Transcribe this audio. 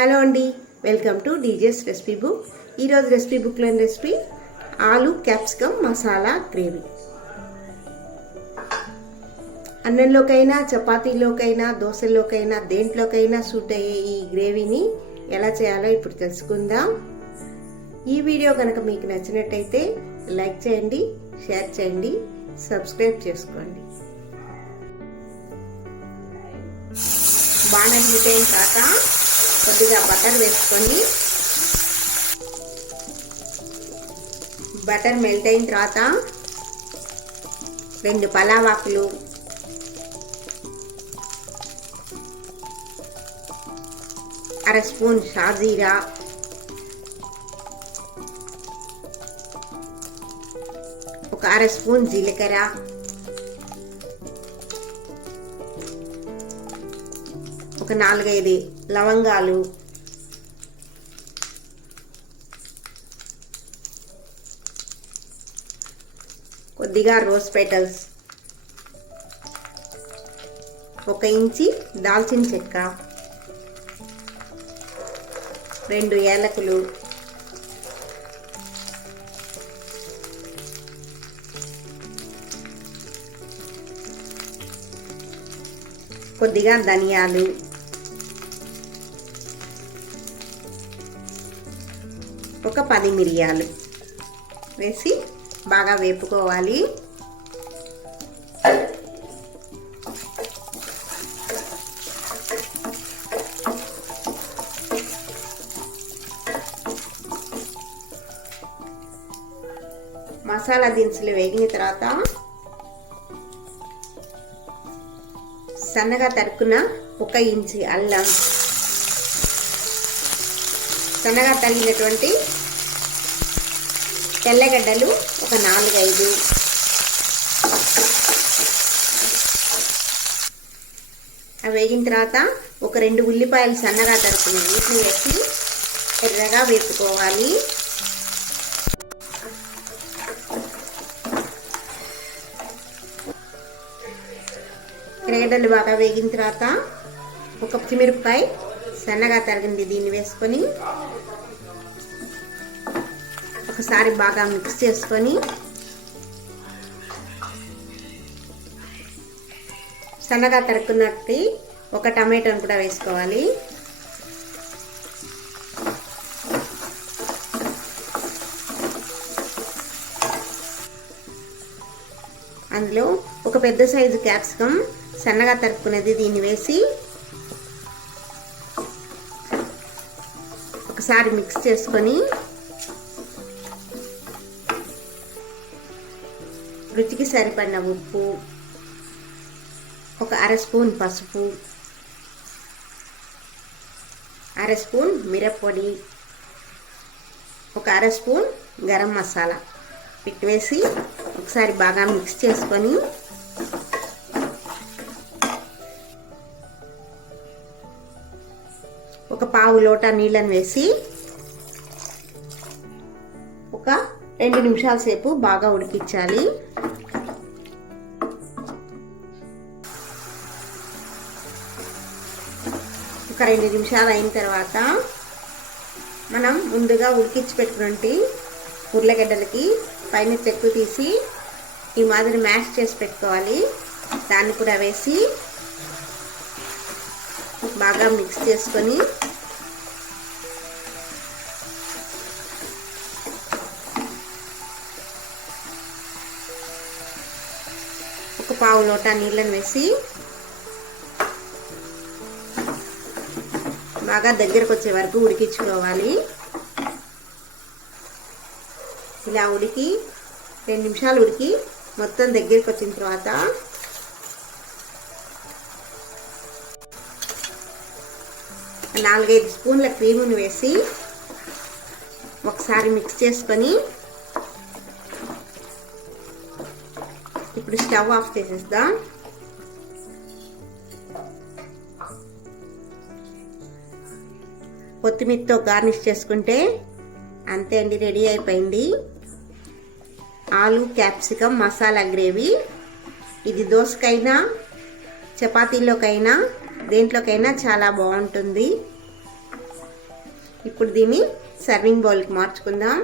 Hello అండి, welcome to DJs recipe book. ఈరోజు recipe బుక్లోని recipe ఆలు క్యాప్సికమ్ మసాలా గ్రేవీ. అన్నంలోకైనా, చపాతీలోకైనా, దోశల్లోకైనా, దేంట్లోకైనా సూట్ అయ్యే ఈ గ్రేవీని ఎలా చేయాలో ఇప్పుడు తెలుసుకుందాం. ఈ వీడియో కనుక మీకు నచ్చినట్టయితే లైక్ చేయండి, షేర్ చేయండి, సబ్స్క్రైబ్ చేసుకోండి. బాగా హీట్ అయిన తర్వాత కొద్దిగా బటర్ వేసుకొని, బటర్ మెల్ట్ అయిన తర్వాత 2 పలావాకులు, అర స్పూన్ షాజీరా, ఒక అర స్పూన్ జీలకర్ర, ఒక 4-5 లవంగాలు, కొద్దిగా రోజ్ పెటల్స్, 1 ఇంచి దాల్చిన చెక్క, 2 ఏలకులు, కొద్దిగా ధనియాలు, ఒక 10 మిరియాలు వేసి బాగా వేపుకోవాలి. మసాలా దినుసులు వేగిన తర్వాత సన్నగా తరుక్కున్న 1 ఇంచి అల్లం, సన్నగా తరిగినటువంటి తెల్లగడ్డలు ఒక 4-5, అవి వేగిన తర్వాత ఒక 2 ఉల్లిపాయలు సన్నగా తరుక్కున్న వీటిని వేసి ఎర్రగా వేపుకోవాలి. ఎర్రగడ్డలు బాగా వేగిన తర్వాత ఒక పచ్చిమిరపకాయ సన్నగా తరిగింది దీన్ని వేసుకొని ఒకసారి బాగా మిక్స్ చేసుకొని, సన్నగా తరుక్కున్నట్టు ఒక టమాటోని కూడా వేసుకోవాలి. అందులో ఒక పెద్ద సైజు క్యాప్సికమ్ సన్నగా తరుక్కున్నది దీన్ని వేసి ఒకసారి మిక్స్ చేసుకొని, రుచికి సరిపడిన ఉప్పు, ఒక అర స్పూన్ పసుపు, అర స్పూన్ మిరప్పొడి, ఒక అర స్పూన్ గరం మసాలా పిట్ వేసి ఒకసారి బాగా మిక్స్ చేసుకొని, ఒక పావు లోటా నీళ్ళని వేసి ఒక 2 నిమిషాల సేపు బాగా ఉడికించాలి. ఒక 2 నిమిషాలు అయిన తర్వాత మనం ముందుగా ఉడికించి పెట్టుకున్నట్టు ఉర్లగడ్డలకి పైన చెక్కు తీసి ఈ మాదిరి మ్యాష్ చేసి పెట్టుకోవాలి. దాన్ని కూడా వేసి బాగా మిక్స్ చేసుకొని, ఒక పావు లోటా నీళ్ళని వేసి బాగా దగ్గరకు వచ్చే వరకు ఉడికించుకోవాలి. ఇలా ఉడికి 2 నిమిషాలు ఉడికి మొత్తం దగ్గరికి వచ్చిన తర్వాత 4-5 స్పూన్ల క్రీముని వేసి ఒకసారి మిక్స్ చేసుకొని, ఇప్పుడు స్టవ్ ఆఫ్ చేసేద్దాం. కొత్తిమీరతో గార్నిష్ చేసుకుంటే అంతే అండి, రెడీ అయిపోయింది ఆలు క్యాప్సికమ్ మసాలా గ్రేవీ. ఇది దోసకైనా, చపాతీలోకైనా, దేంట్లోకైనా చాలా బాగుంటుంది. ఇప్పుడు దీన్ని సర్వింగ్ బౌల్కి మార్చుకుందాం.